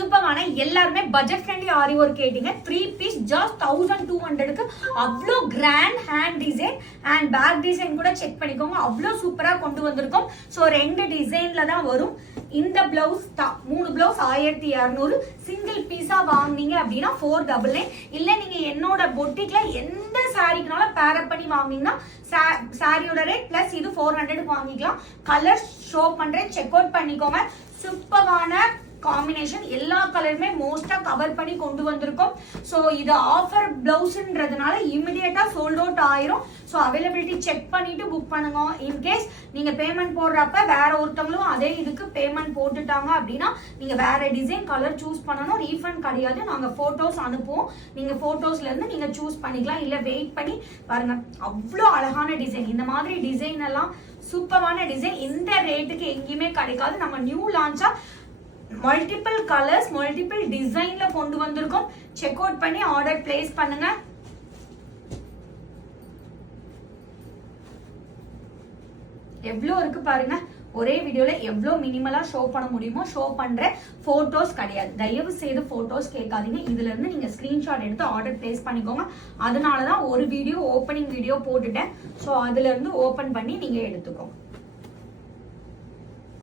சூப்பரான எல்லாருமே budget friendly ஆரி work கேட்டீங்க. 3 பீஸ் ஜஸ்ட் 1200க்கு அவ்வளோ grand hand design and back design கூட செக் பண்ணிக்கோங்க. அவ்வளோ சூப்பரா கொண்டு வந்திருக்கோம். ஸோ 2 டிசைன்ல தான் வரும். இந்த பிளவுஸ் 3 பிளவுஸ் 1200. சிங்கிள் பீஸா வாங்குனீங்க அப்படின்னா 499. இல்ல நீங்க என்னோட பொட்டிக்ல எந்த சாரிக்குனாலும் பேரப் பண்ணி வாங்குனீங்கன்னா சாரியோட ரேட் பிளஸ் இது 400 வாங்கிக்கலாம். கலர் ஷோ பண்றேன், செக் அவுட் பண்ணிக்கோங்க. சூப்பரான காம்பினேஷன், எல்லா கலருமே மோஸ்டா கவர் பண்ணி கொண்டு வந்திருக்கோம். ஸோ இது ஆஃபர் பிளவுஸ்ன்றதுனால இமிடியேட்டா சோல்ட் அவுட் ஆயிரும். ஸோ அவைலபிலிட்டி செக் பண்ணிட்டு புக் பண்ணுங்க. இன்கேஸ் நீங்க பேமெண்ட் போடுறப்ப வேற ஒருத்தவங்களும் அதே இதுக்கு பேமெண்ட் போட்டுட்டாங்க அப்படின்னா நீங்க வேற டிசைன் கலர் சூஸ் பண்ணணும். ரீஃபண்ட் கிடையாது. நாங்க போட்டோஸ் அனுப்புவோம். நீங்க போட்டோஸ்ல இருந்து நீங்க சூஸ் பண்ணிக்கலாம். இல்ல வெயிட் பண்ணி பாருங்க, அவ்வளோ அழகான டிசைன். இந்த மாதிரி டிசைன் எல்லாம் சூப்பரான டிசைன் இந்த ரேட்டுக்கு எங்கேயுமே கிடைக்காது. நம்ம நியூ லான்ச்சா மல்டிபிள் கலர்ஸ் மல்டிபிள் டிசைன்ல கொண்டு வந்திருக்கோம். செக் அவுட் பண்ணி ஆர்டர் பிளேஸ் பண்ணுங்க. எவ்வளோ இருக்கு பாருங்க. ஒரே வீடியோல எவ்வளோ மினிமலா ஷோ பண்ண முடியுமோ ஷோ பண்ற. போட்டோஸ் கிடையாது. தயவு செய்து போட்டோஸ் கேட்காதீங்க. இதுல இருந்து நீங்க ஸ்கிரீன்ஷாட் எடுத்து ஆர்டர் பிளேஸ் பண்ணிக்கோங்க. அதனாலதான் ஒரு வீடியோ ஓப்பனிங் வீடியோ போட்டுட்டேன். ஸோ அதுல இருந்து ஓபன் பண்ணி நீங்க எடுத்துக்கோங்க.